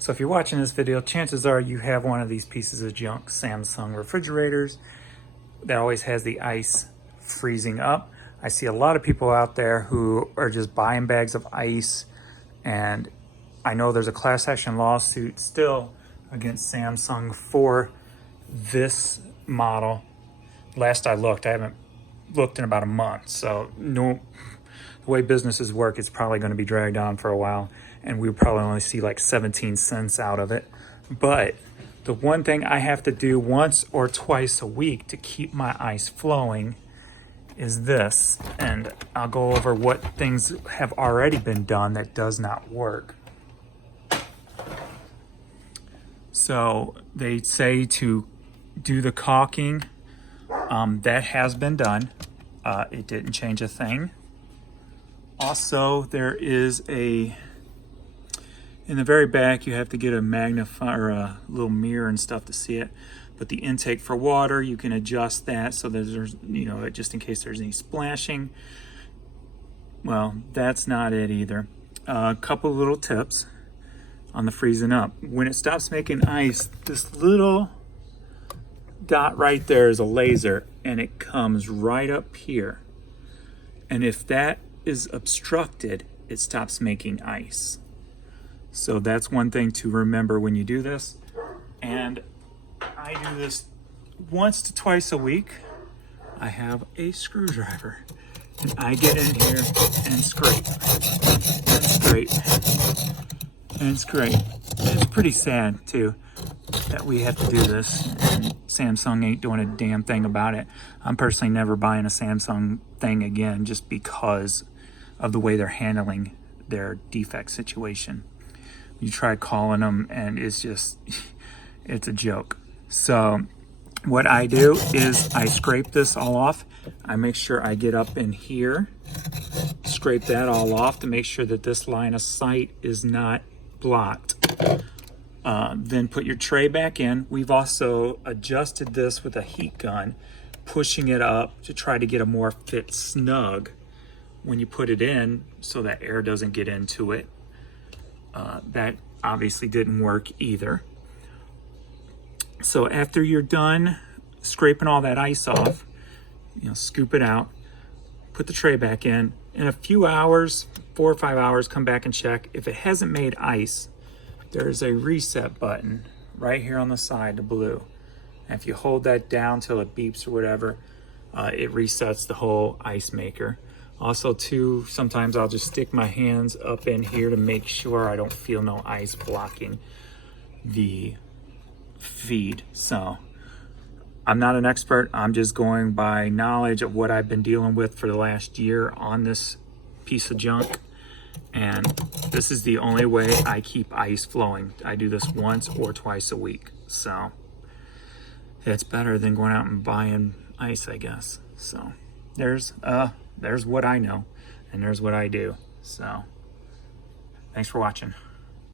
So if you're watching this video, chances are you have one of these pieces of junk Samsung refrigerators that always has the ice freezing up. I see a lot of people out there who are just buying bags of ice, and I know there's a class action lawsuit still against Samsung for this model. Last I looked, I haven't looked in about a month, so no, the way businesses work, it's probably going to be dragged on for a while, and we'll probably only see like 17 cents out of it. But the one thing I have to do once or twice a week to keep my ice flowing is this, and I'll go over what things have already been done that does not work. So they say to do the caulking. That has been done. It didn't change a thing. Also, there is in the very back, you have to get a magnifier, a little mirror and stuff to see it. But the intake for water, you can adjust that so that there's, just in case there's any splashing. Well, that's not it either. A couple little tips on the freezing up. When it stops making ice, this little dot right there is a laser, and it comes right up here. And if that is obstructed, it stops making ice. So that's one thing to remember when you do this. And I do this once to twice a week. I have a screwdriver, and I get in here and scrape and scrape and scrape. And it's pretty sad too that we have to do this, and Samsung ain't doing a damn thing about it. I'm personally never buying a Samsung thing again just because of the way they're handling their defect situation. You try calling them and it's just, it's a joke. So what I do is I scrape this all off. I make sure I get up in here, scrape that all off to make sure that this line of sight is not blocked. Then put your tray back in. We've also adjusted this with a heat gun, pushing it up to try to get a more fit snug when you put it in so that air doesn't get into it. That obviously didn't work either. So after you're done scraping all that ice off, scoop it out, put the tray back in a few hours, 4 or 5 hours, come back and check. If it hasn't made ice, there's a reset button right here on the side, the blue. And if you hold that down till it beeps or whatever, it resets the whole ice maker. Also too, sometimes I'll just stick my hands up in here to make sure I don't feel no ice blocking the feed. So I'm not an expert. I'm just going by knowledge of what I've been dealing with for the last year on this piece of junk. And this is the only way I keep ice flowing. I do this once or twice a week. So it's better than going out and buying ice, I guess. So there's what I know, and there's what I do. So thanks for watching.